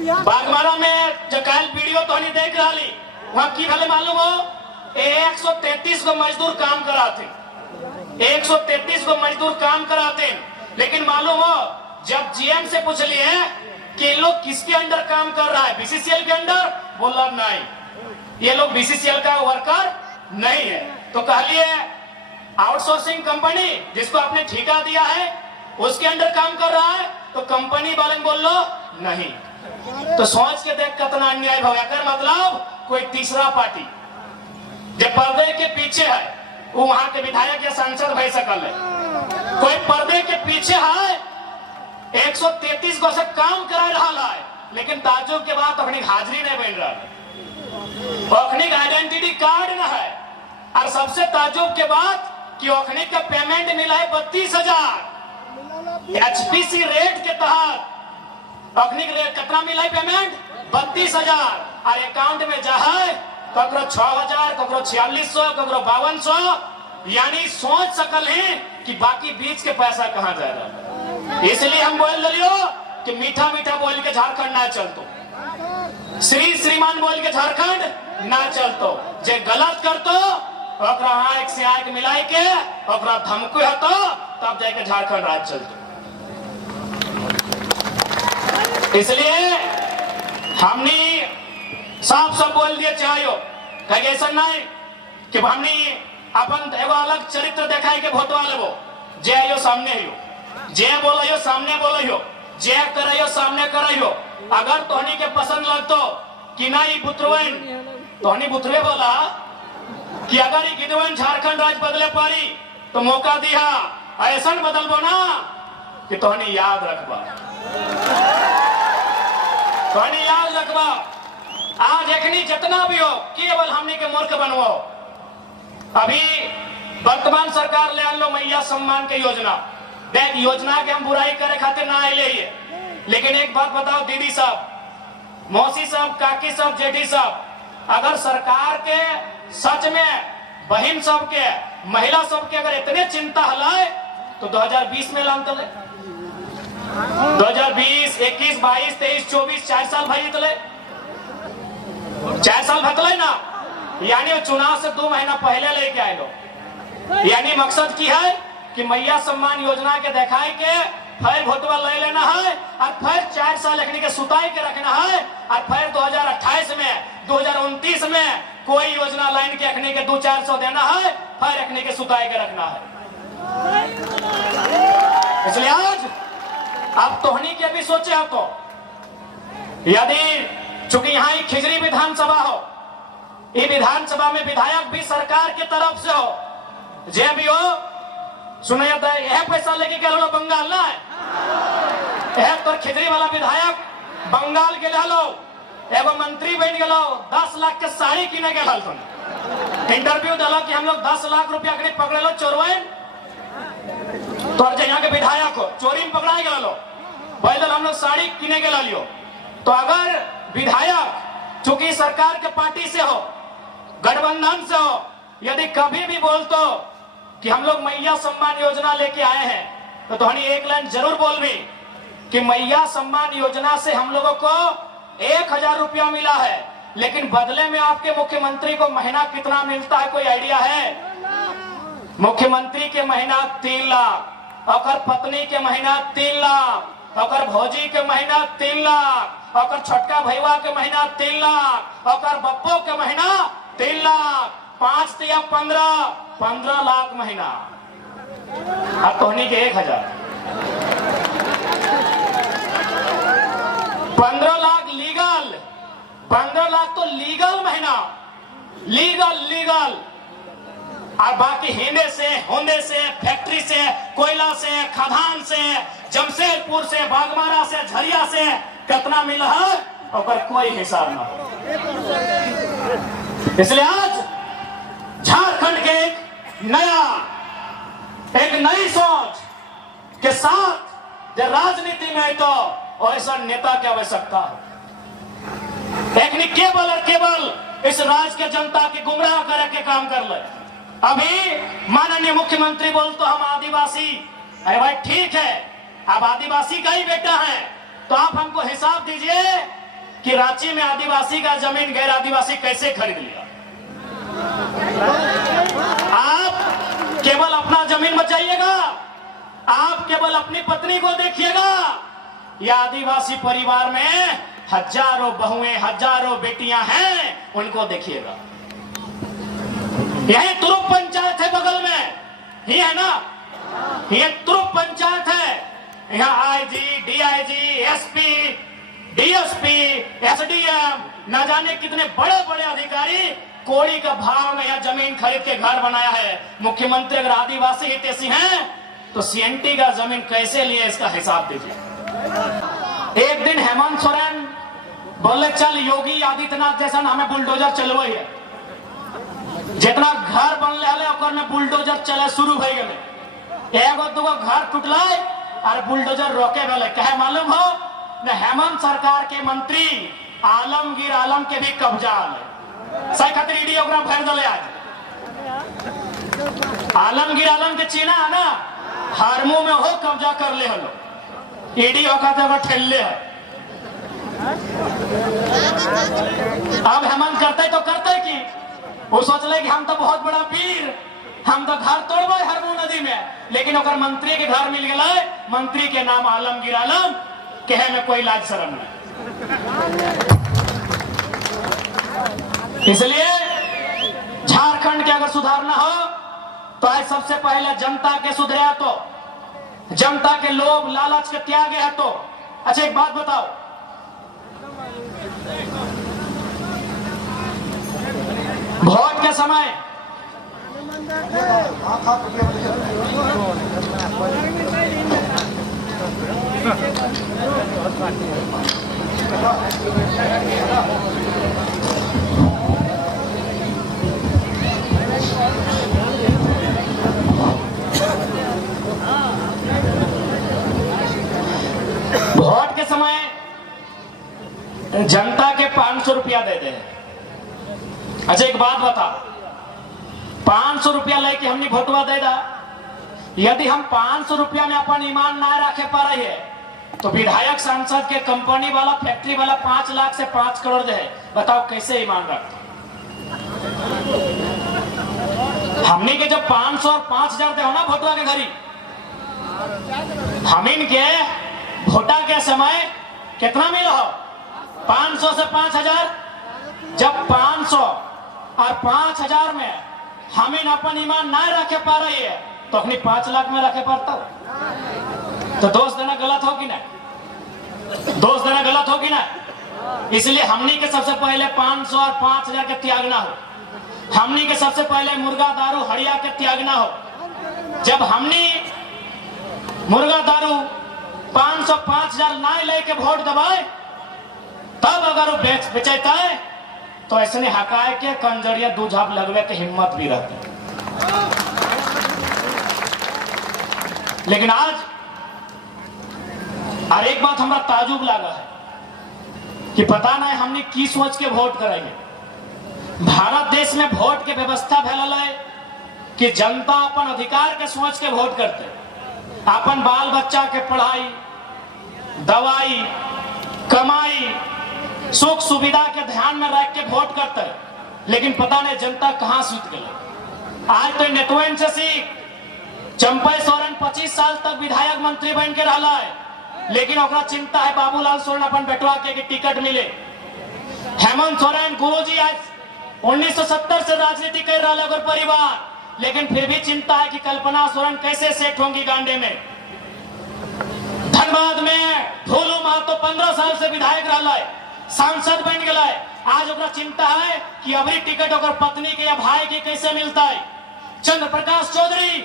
बागमारा में जो कल वीडियो तो नहीं देख रहा ली, वहां की भले मालूम हो 133 को मजदूर काम कराते, 133 को मजदूर काम कराते। लेकिन मालूम हो जब जीएम से पूछ लिए कि ये लोग किसके अंडर काम कर रहा है, बीसीसीएल के अंडर, बोला नहीं, ये लोग बीसीसीएल का वर्कर नहीं है। तो कह लिए आउटसोर्सिंग कंपनी जिसको आपने ठेका दिया है उसके अंडर काम कर रहा है, तो कंपनी वाले बोल लो नहीं। तो सोच के देख कितना अन्याय भव्य कर, मतलब कोई तीसरा पार्टी जो पर्दे के पीछे है वो वहां के विधायक या सांसद भय सकल है, कोई पर्दे के पीछे है 133 को से काम करा रहा है, लेकिन ताजुब के बाद अपनी हाजिरी नहीं बन रहा, अपनी आइडेंटिटी कार्ड न है। और सबसे ताजुब के बाद कि ओखनी का पेमेंट मिला है 32,000 एचपीसी रेट के तहत। ओखनी रेट कितना मिला है पेमेंट 32,000, और अकाउंट में जा है ककरो 6,000, ककरो 4600, ककरो 5200, यानी सोच सकल है कि बाकी बीच के पैसा कहां जा रहा है। इसलिए हम बोल रही हो कि मीठा मीठा बोल के झारखंड ना चलतो, श्री श्रीमान बोल के झारखंड ना चलतो, जे गलत करतो आंख से आंख मिलाई के धमको हतो तब जाके झारखंड राज्य चलतो। इसलिए हमने साफ सब बोल दिए चाहिए कहीं ऐसा नहीं कि हमने अपन एगो अलग चरित्र दिखाई के भोटवा लेबो, जे आयो सामने हो, जे बोलो सामने बोलो, जे करो सामने करो। अगर तोहनी के पसंद लगतो कि नहीं बुतरवन, तोहनी बुतरे बोला कि अगर ये गिदवन झारखंड राज्य बदले पारी तो मौका दिया, ऐसा बदलबो ना कि तोहनी याद रखबा, तोहनी याद रखबा। आज एकनी जितना भी हो केवल हमने के मूर्ख बनवो। अभी वर्तमान सरकार ले आलो मैया सम्मान के योजना, देख योजना के हम बुराई करे खातिर ना आए, लेकिन एक बात बताओ दीदी साहब, मौसी साहब, काकी साहब, जेठी साहब, अगर सरकार के सच में बहन सब के, महिला सब के अगर इतने चिंता हलाए तो 2020 में लान तले, 2020, 21, 22, 23, 24 4 साल भाई तले, 4 साल भतले ना, यानी चुनाव से 2 महीना पहले लेके आए लोग। यानी मकसद की है कि मैया सम्मान योजना के दिखाई के फिर भोटवा ले लेना है और फिर 4 साल एकनी के सुताई के रखना है, और फिर 2028 में 2029 में कोई योजना लाइन के एकनी के 200-400 देना है, फिर एकनी के सुताई के रखना है। इसलिए आज अब तोहनी के भी सोचे आपको, यदि चूंकि यहाँ खिजरी विधानसभा हो, ये विधानसभा में विधायक भी सरकार की तरफ से हो, जे भी हो सुने यह पैसा लेके गए बंगाल ना है, तो खिजरी वाला विधायक बंगाल के लो एगो मंत्री बन गए, 10 लाख के साड़ी किने गए, इंटरव्यू दिलो कि हम लोग 10 लाख रुपया के पकड़े लो चोरवाइन, तो यहाँ के विधायक हो चोरी में पकड़ा गए लो, पैदल हम लोग साड़ी किने के लियो। तो अगर विधायक चूंकि सरकार के पार्टी से हो, गठबंधन से हो, यदि कभी भी बोलतो कि हम लोग मैया सम्मान योजना लेके आए हैं, तो तोहनी एक लाइन जरूर बोल भी कि मैया सम्मान योजना से हम लोगों को 1,000 रुपया मिला है, लेकिन बदले में आपके मुख्यमंत्री को महीना कितना मिलता है, कोई आइडिया है? मुख्यमंत्री के महीना 3 लाख, और पत्नी के महीना 3 लाख, और भौजी के महीना 3 लाख, और छोटका भैया के महीना 3 लाख, और बप्पो के महीना 3 लाख, 5 या 15 लाख महीना। अब तोहनी के 1,000, 15 लाख लीगल, 15 लाख तो लीगल महीना, लीगल, और बाकी हिंदे से, होंदे से, फैक्ट्री से, कोयला से, खदान से, जमशेदपुर से, बागमारा से, झरिया से कितना मिला है और कोई हिसाब ना हो। इसलिए आज झारखंड के एक नई सोच के साथ जो राजनीति में तो ऐसा नेता की आवश्यकता है, एक केवल और केवल इस राज्य के जनता की गुमराह करे के काम कर ले। अभी माननीय मुख्यमंत्री बोल तो हम आदिवासी, अरे भाई ठीक है, आप आदिवासी का ही बेटा है, तो आप हमको हिसाब दीजिए कि रांची में आदिवासी का जमीन गैर आदिवासी कैसे खरीद लिया। आप केवल अपना जमीन बचाइएगा, आप केवल अपनी पत्नी को देखिएगा, या आदिवासी परिवार में हजारों बहुएं हजारों बेटियां हैं, उनको देखिएगा। यही तुरुप पंचायत है बगल में, ही है ना, ये तुरुप पंचायत है। यहाँ IG, DIG, SP, DSP, SDM, न जाने कितने बड़े बड़े अधिकारी कोड़ी का भाव में यह जमीन खरीद के घर बनाया है। मुख्यमंत्री अगर आदिवासी हितैषी हैं तो सीएनटी का जमीन कैसे लिए, इसका हिसाब दीजिए। एक दिन हेमंत सोरेन बोले चल योगी आदित्यनाथ जैसा हमें बुलडोजर चलवा है, जितना घर बन रहे में बुलडोजर चले शुरू हो गए। एगो दूगो घर टूटल और बुलडोजर रोके वाले कहे मालूम हो न, हेमंत सरकार के मंत्री आलमगीर आलम के भी कब्जा सही खातिर ईडी भर दले। आज आलमगीर आलम के चीना है ना, हारमू में हो कब्जा कर ले हलो, ईडी ठेल है। अब हेमंत करते तो करते कि वो सोच ले कि हम तो बहुत बड़ा वीर, हम तो घर तोड़बे हरमू नदी में, लेकिन अगर मंत्री के घर मिल गए, मंत्री के नाम आलमगीर आलम, कहे में कोई लाज शर्म नहीं। इसलिए झारखंड के अगर सुधारना हो तो आज सबसे पहले जनता के सुधरे, तो जनता के लोभ लालच के त्यागे है। तो अच्छा एक बात बताओ, वोट के समय वोट के समय जनता के 500 रुपया दे दे। अच्छा एक बात बता, 500 रुपया लेके हमने वोटवा दे दा, यदि हम 500 रुपया में अपन ईमान ना रखे पा रही है तो विधायक सांसद के कंपनी वाला फैक्ट्री वाला 5 लाख से 5 करोड़ दे, बताओ कैसे ईमान रखते। हमने के जब 500 और 5000 दे हो ना वोटवा के घरी, हम इनके वोटा के समय कितना मिल हो, 500 से 5000। जब 500 और 5000 में हम इन अपन ईमान ना रखे पा रही है तो अपनी 5 लाख में रखे पड़ता, तो दोष देना गलत हो कि ना, दोष देना गलत हो कि ना। इसलिए हमनी के सबसे पहले 500 और 5000 के त्यागना हो, हमनी के सबसे पहले मुर्गा दारू हड़िया के त्यागना हो। जब हमनी मुर्गा दारू 500 5000 ना लेके वोट दबाए, तब अगर वो बेचता है तो ऐसे हकाए के कंजरिया दू झाप लगवे के हिम्मत भी रहती। लेकिन आज और एक बात हमारा ताजुब लगा है कि पता नहीं हमने की सोच के वोट करेंगे। भारत देश में वोट के व्यवस्था फैलल है कि जनता अपन अधिकार के सोच के वोट करते, अपन बाल बच्चा के पढ़ाई, दवाई, कमाई, सुख सुविधा के ध्यान में रख के वोट करते है। लेकिन पता नहीं जनता कहां सूत गई। आज तो नेतवन से सीख, चंपई सोरेन 25 साल तक विधायक मंत्री बन के रहा है, लेकिन ओकरा चिंता है बाबूलाल सोरेन अपन बेटवा के टिकट मिले। हेमंत सोरेन गुरुजी आज 1970 से राजनीति कर रहा है परिवार, लेकिन फिर भी चिंता है कि कल्पना सोरेन कैसे सेट होंगी गांडे में। धनबाद में भोलू महतो 15 साल से विधायक रहा है, सांसद बन गया है। आज ओकरा चिंता है कि अबरी टिकट ओकर पत्नी के या भाई के कैसे मिलता है। चंद्र प्रकाश चौधरी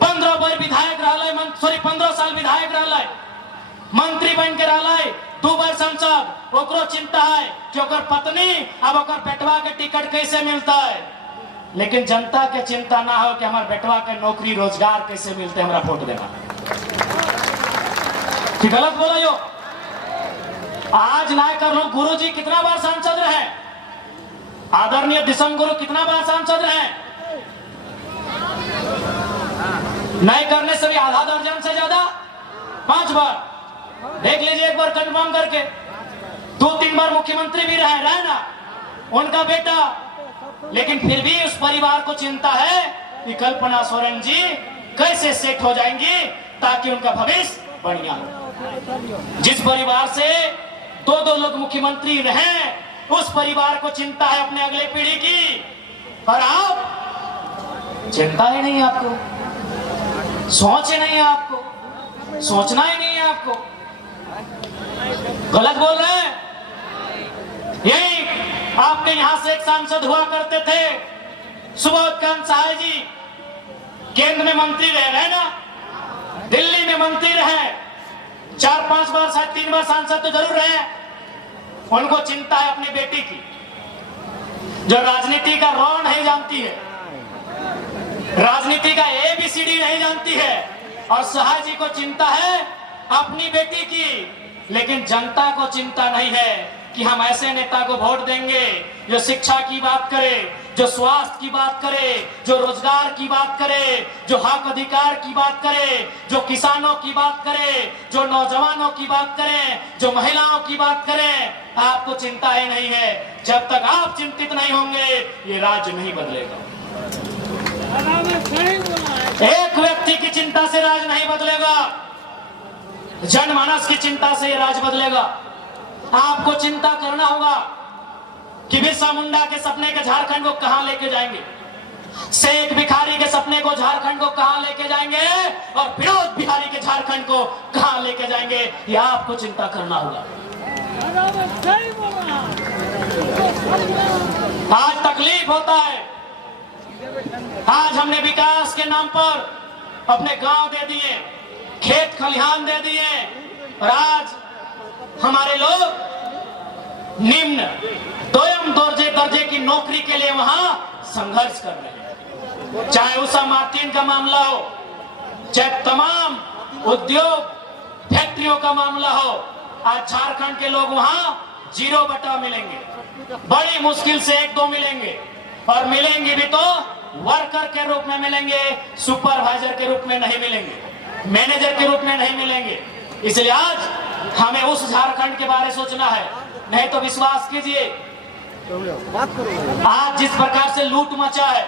15 बार विधायक रहा है, 15 साल विधायक रहा है, मंत्री बन के रहा है, 2 बार सांसद। ओकरो चिंता है कि ओकर पत्नी अब ओकर बेटवा के टिकट कैसे मिलता है। लेकिन जनता के चिंता ना हो कि हमारे बेटवा के नौकरी रोजगार कैसे मिलते, हमारा वोट देना। कि गलत बोला यो, आज ना कर लो। गुरुजी कितना बार सांसद रहे, आदरणीय दिसंग गुरु कितना बार सांसद रहे, नहीं करने से भी आधा दर्जन से ज्यादा 5 बार। देख लीजिए एक बार कंफर्म करके, 2-3 2-3 बार मुख्यमंत्री भी रहे ना उनका बेटा, लेकिन फिर भी उस परिवार को चिंता है कि कल्पना सोरेन जी कैसे सेट हो जाएंगी ताकि उनका भविष्य बढ़िया हो। जिस परिवार से 2-2 लोग मुख्यमंत्री रहे उस परिवार को चिंता है अपने अगले पीढ़ी की, और आप चिंता ही नहीं है, आपको सोच ही नहीं है, आपको सोचना ही नहीं है, आपको गलत बोल रहे हैं। यही आपके यहां से एक सांसद हुआ करते थे सुबोध कांत सहाय जी, केंद्र में मंत्री रहे ना, दिल्ली में मंत्री रहे, 4-5 बार शायद 3 बार सांसद तो जरूर रहे। उनको चिंता है अपनी बेटी की, जो राजनीति का रॉ नहीं जानती है, राजनीति का ABCD नहीं जानती है, और सहाय जी को चिंता है अपनी बेटी की। लेकिन जनता को चिंता नहीं है कि हम ऐसे नेता को वोट देंगे जो शिक्षा की बात करे, जो स्वास्थ्य की बात करे, जो रोजगार की बात करे, जो हक अधिकार की बात करे, जो किसानों की बात करे, जो नौजवानों की बात करे, जो महिलाओं की बात करे। आपको चिंता ही नहीं है। जब तक आप चिंतित नहीं होंगे ये राज्य नहीं बदलेगा। एक व्यक्ति की चिंता से राज नहीं बदलेगा, जनमानस की चिंता से ये राज बदलेगा। आपको चिंता करना होगा कि बिरसा मुंडा के सपने के झारखंड को कहां लेके जाएंगे, शेख भिखारी के सपने को झारखंड को कहां लेके जाएंगे, और विनोद बिहारी के झारखंड को कहां लेके जाएंगे, ये आपको चिंता करना होगा। आज तकलीफ होता है, आज हमने विकास के नाम पर अपने गांव दे दिए, खेत खलिहान दे दिए, और आज हमारे लोग निम्न दोयम दर्जे की नौकरी के लिए वहां संघर्ष कर रहे हैं। चाहे उषा मार्टिन का मामला हो, चाहे तमाम उद्योग फैक्ट्रियों का मामला हो, आज झारखंड के लोग वहां 0 बटा मिलेंगे, बड़ी मुश्किल से 1-2 मिलेंगे, और मिलेंगे भी तो वर्कर के रूप में मिलेंगे, सुपरवाइजर के रूप में नहीं मिलेंगे, मैनेजर के रूप में नहीं मिलेंगे। इसलिए आज हमें उस झारखंड के बारे सोचना है, नहीं तो विश्वास कीजिए आज जिस प्रकार से लूट मचा है,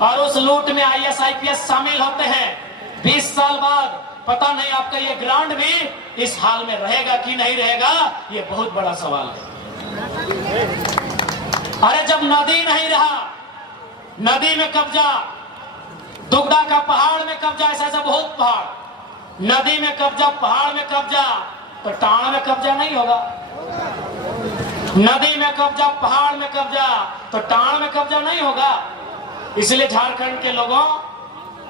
और उस लूट में IAS IPS शामिल होते हैं, 20 साल बाद पता नहीं आपका ये ग्रांड भी इस हाल में रहेगा कि नहीं रहेगा, ये बहुत बड़ा सवाल है। अरे जब नदी नहीं रहा, नदी में कब्जा, दुगड़ा का पहाड़ में कब्जा, ऐसा बहुत पहाड़, नदी में कब्जा, पहाड़ में कब्जा, तो टाण में कब्जा नहीं होगा। नदी में कब्जा, पहाड़ में कब्जा, तो टाण में कब्जा नहीं होगा। इसलिए झारखंड के लोगों,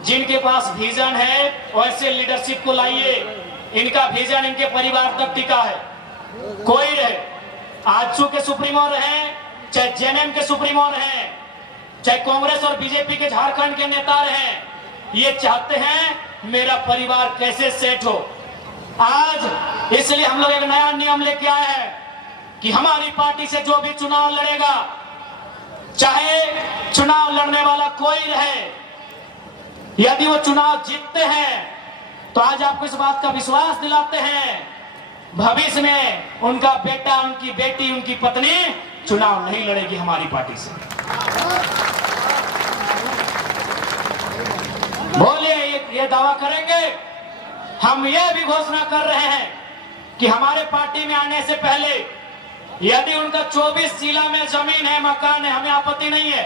जिनके पास विजन है वैसे लीडरशिप को लाइए। इनका विजन इनके परिवार तक टिका है। कोई रहे, आजसू के सुप्रीमो रहे, चाहे JNM के सुप्रीमो रहे, चाहे कांग्रेस और बीजेपी के झारखंड के नेता रहे, ये चाहते हैं मेरा परिवार कैसे सेट हो। आज इसलिए हम लोग एक नया नियम लेके आए हैं कि हमारी पार्टी से जो भी चुनाव लड़ेगा, चाहे चुनाव लड़ने वाला कोई रहे, यदि वो चुनाव जीतते हैं तो आज आपको इस बात का विश्वास दिलाते हैं, भविष्य में उनका बेटा, उनकी बेटी, उनकी पत्नी चुनाव नहीं लड़ेगी हमारी पार्टी से। बोलिए, ये दावा करेंगे। हम ये भी घोषणा कर रहे हैं कि हमारे पार्टी में आने से पहले यदि उनका 24 जिला में जमीन है, मकान है, हमें आपत्ति नहीं है,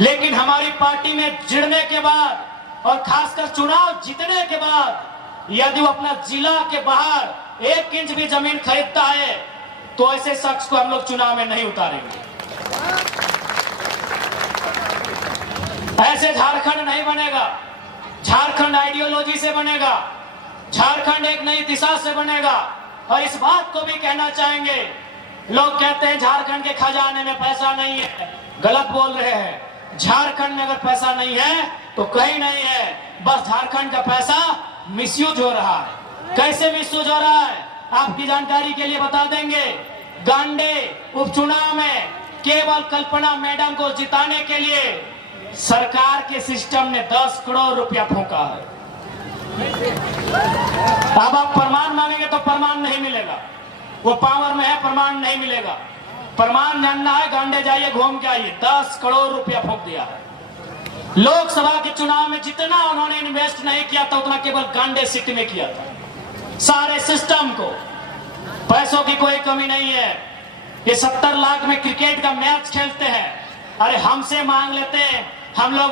लेकिन हमारी पार्टी में जुड़ने के बाद और खासकर चुनाव जीतने के बाद यदि वो अपना जिला के बाहर 1 इंच भी जमीन खरीदता है तो ऐसे शख्स को हम लोग चुनाव में नहीं उतारेंगे। ऐसे झारखंड नहीं बनेगा। झारखंड आइडियोलॉजी से बनेगा, झारखंड एक नई दिशा से बनेगा। और इस बात को भी कहना चाहेंगे, लोग कहते हैं झारखंड के खजाने में पैसा नहीं है, गलत बोल रहे हैं। झारखंड में अगर पैसा नहीं है तो कहीं नहीं है, बस झारखंड का पैसा मिसयूज हो रहा है। कैसे मिसयूज हो रहा है आपकी जानकारी के लिए बता देंगे। गांडे उपचुनाव में केवल कल्पना मैडम को जिताने के लिए सरकार के सिस्टम ने 10 करोड़ रुपया फूंका है। अब आप प्रमाण मांगेंगे तो प्रमाण नहीं मिलेगा। वो पावर में है, प्रमाण नहीं मिलेगा। प्रमाण जानना है, गांडे जाइए, घूम के आइए। 10 करोड़ रुपया फूंक दिया है। लोकसभा के चुनाव में जितना उन्होंने इन्वेस्ट नहीं किया था उतना केवल गांडे सिटी में किया था। सारे सिस्टम को, पैसों की कोई कमी नहीं है। ये 70 लाख में क्रिकेट का मैच खेलते हैं, अरे हमसे मांग लेते हैं, हम लोग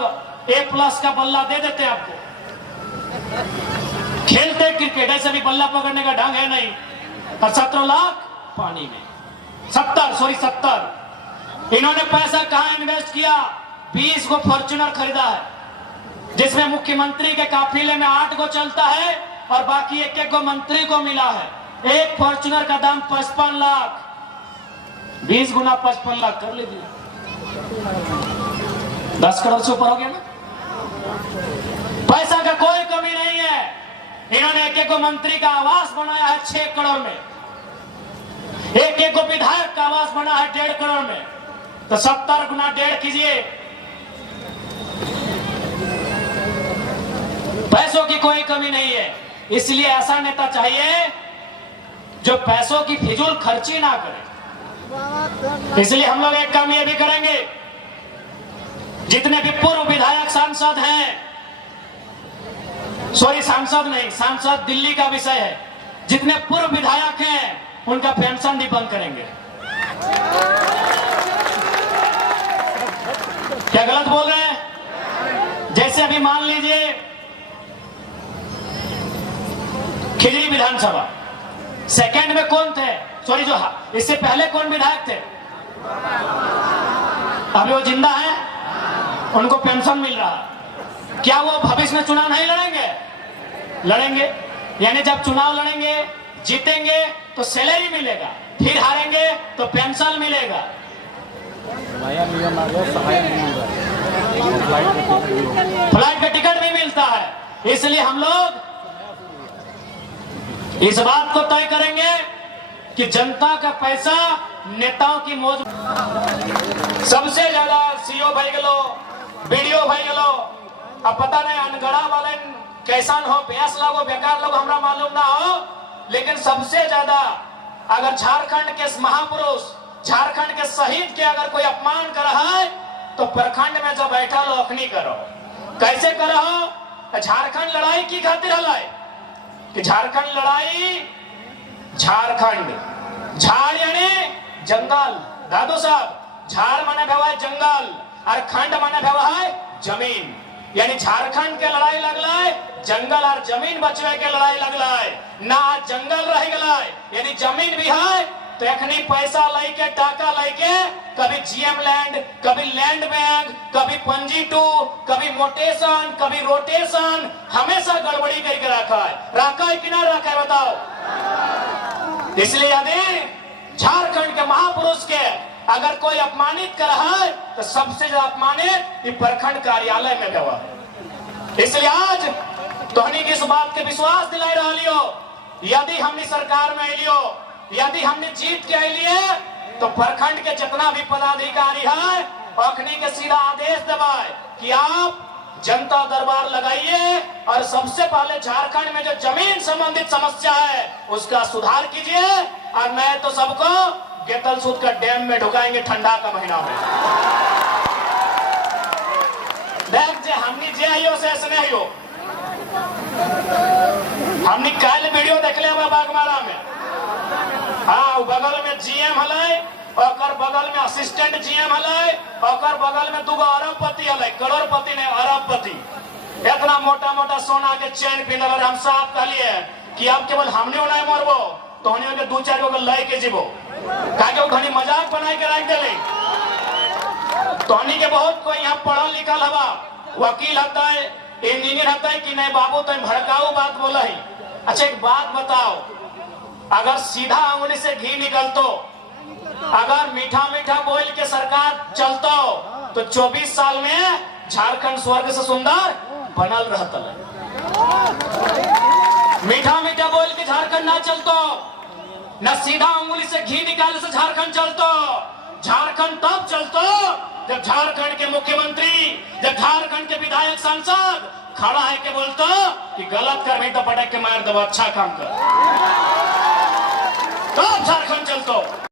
A+ का बल्ला दे देते हैं आपको। खेलते क्रिकेट, ऐसे भी बल्ला पकड़ने का ढंग है नहीं। और 17 लाख पानी में, 70। इन्होंने पैसा कहां इन्वेस्ट किया? 20 को फॉर्च्यूनर खरीदा है, जिसमें मुख्यमंत्री के काफिले में 8 को चलता है और बाकी एक को मंत्री को मिला है। एक फॉर्च्यूनर का दाम 55 लाख, 20 गुना 55 लाख कर लीजिए, 10 करोड़ से ऊपर हो गया ना। पैसा का कोई कमी नहीं है। इन्होंने एक को मंत्री का आवास बनाया है 6 करोड़ में, एक को विधायक का आवास बना है 1.5 करोड़ में। तो 70 गुना 1.5 कीजिए। पैसों की कोई कमी नहीं है। इसलिए ऐसा नेता चाहिए जो पैसों की फिजूल खर्ची ना करे। इसलिए हम लोग एक काम ये भी करेंगे, जितने भी पूर्व विधायक सांसद हैं, सॉरी सांसद नहीं, सांसद दिल्ली का विषय है, जितने पूर्व विधायक हैं उनका पेंशन भी बंद करेंगे। क्या गलत बोल रहे हैं? जैसे अभी मान लीजिए खिजरी विधानसभा, सेकंड में कौन थे, सॉरी जो इससे पहले कौन विधायक थे? अभी वो जिंदा है, उनको पेंशन मिल रहा। क्या वो भविष्य में चुनाव नहीं लड़ेंगे? लड़ेंगे। यानी जब चुनाव लड़ेंगे, जीतेंगे तो सैलरी मिलेगा, फिर हारेंगे तो पेंशन मिलेगा। फ्लाइट का टिकट भी मिलता है। इसलिए हम लोग इस बात को तय करेंगे कि जनता का पैसा नेताओं की मौज। सबसे ज्यादा सीओ भाई गलो, वीडियो भाई गलो, अब पता नहीं अनगढ़ा वाले कैसन हो, बेस लोग बेकार लोग हमरा मालूम ना हो, लेकिन सबसे ज्यादा अगर झारखंड के महापुरुष, झारखंड के शहीद के अगर कोई अपमान कर रहा है तो प्रखंड में जब बैठा लो अखनी करो। कैसे करो? झारखंड लड़ाई की खातिर हलाई कि झारखंड लड़ाई, झारखंड, झाड़ यानी जंगल। दादू साहब, झाड़ माने भवा है जंगल और खंड माने भवा है जमीन। यानी झारखंड के लड़ाई लगला है, जंगल और जमीन बचवे के लड़ाई लगला है ना। जंगल रह गला है, यानी जमीन भी है तो एखनी पैसा लेके, टाका लेके, कभी जीएम लैंड, कभी लैंड बैंक, कभी पंजी टू, कभी मोटेशन, कभी रोटेशन, हमेशा गड़बड़ी करके रखा है कि ना रखा है बताओ? इसलिए यदि झारखंड के महापुरुष के अगर कोई अपमानित कर रहा है तो सबसे ज्यादा अपमानित ये प्रखंड कार्यालय में हुआ है। इसलिए आज तोहनी की इस बात के विश्वास दिलाई रहा लियो, यदि हमने सरकार में लियो, यदि हमने जीत के लिए तो प्रखंड के जितना भी पदाधिकारी है अखनी के सीधा आदेश दबाए कि आप जनता दरबार लगाइए और सबसे पहले झारखंड में जो जमीन संबंधित समस्या है उसका सुधार कीजिए, और मैं तो सबको गेतल सूद का डैम में ढुकाएंगे ठंडा का महीना में। देख जे हमने जे आइयो से ऐसे नहीं हो। हमने कल वीडियो देख ले बागमारा में, हाँ बगल में जीएम हलाई, और बगल में असिस्टेंट जीएम हलाई, और बगल में 2 अरबपति हलाई, करोड़पति ने अरबपति। इतना मोटा मोटा सोना के चैन पिंधल। और हम साफ कहलिए कि अब केवल हमने उन्हें मरबो तो हमने के 2-4 को लय के जीवो, काहे धनी मजाक बनाए के रख देले। तोहनी के बहुत कोई यहाँ पढ़ल लिखल हवा, वकील हता है, इंजीनियर हता है कि नहीं बाबू तुम भड़काऊ बात बोला ही। अच्छा एक बात बताओ, अगर सीधा अंगुली से घी निकलतो, अगर मीठा मीठा बोल के सरकार चलता तो 24 साल में झारखंड स्वर्ग से सुंदर बनल रहता। मीठा मीठा बोल के झारखंड ना चलतो, न सीधा अंगुली से घी निकालने से झारखंड चलतो। झारखंड तब चलतो जब झारखंड के मुख्यमंत्री, जब झारखंड के विधायक सांसद खड़ा है के बोलतो कि गलत कर तो पटक के मार दो, अच्छा काम कर। तब झारखंड चलतो।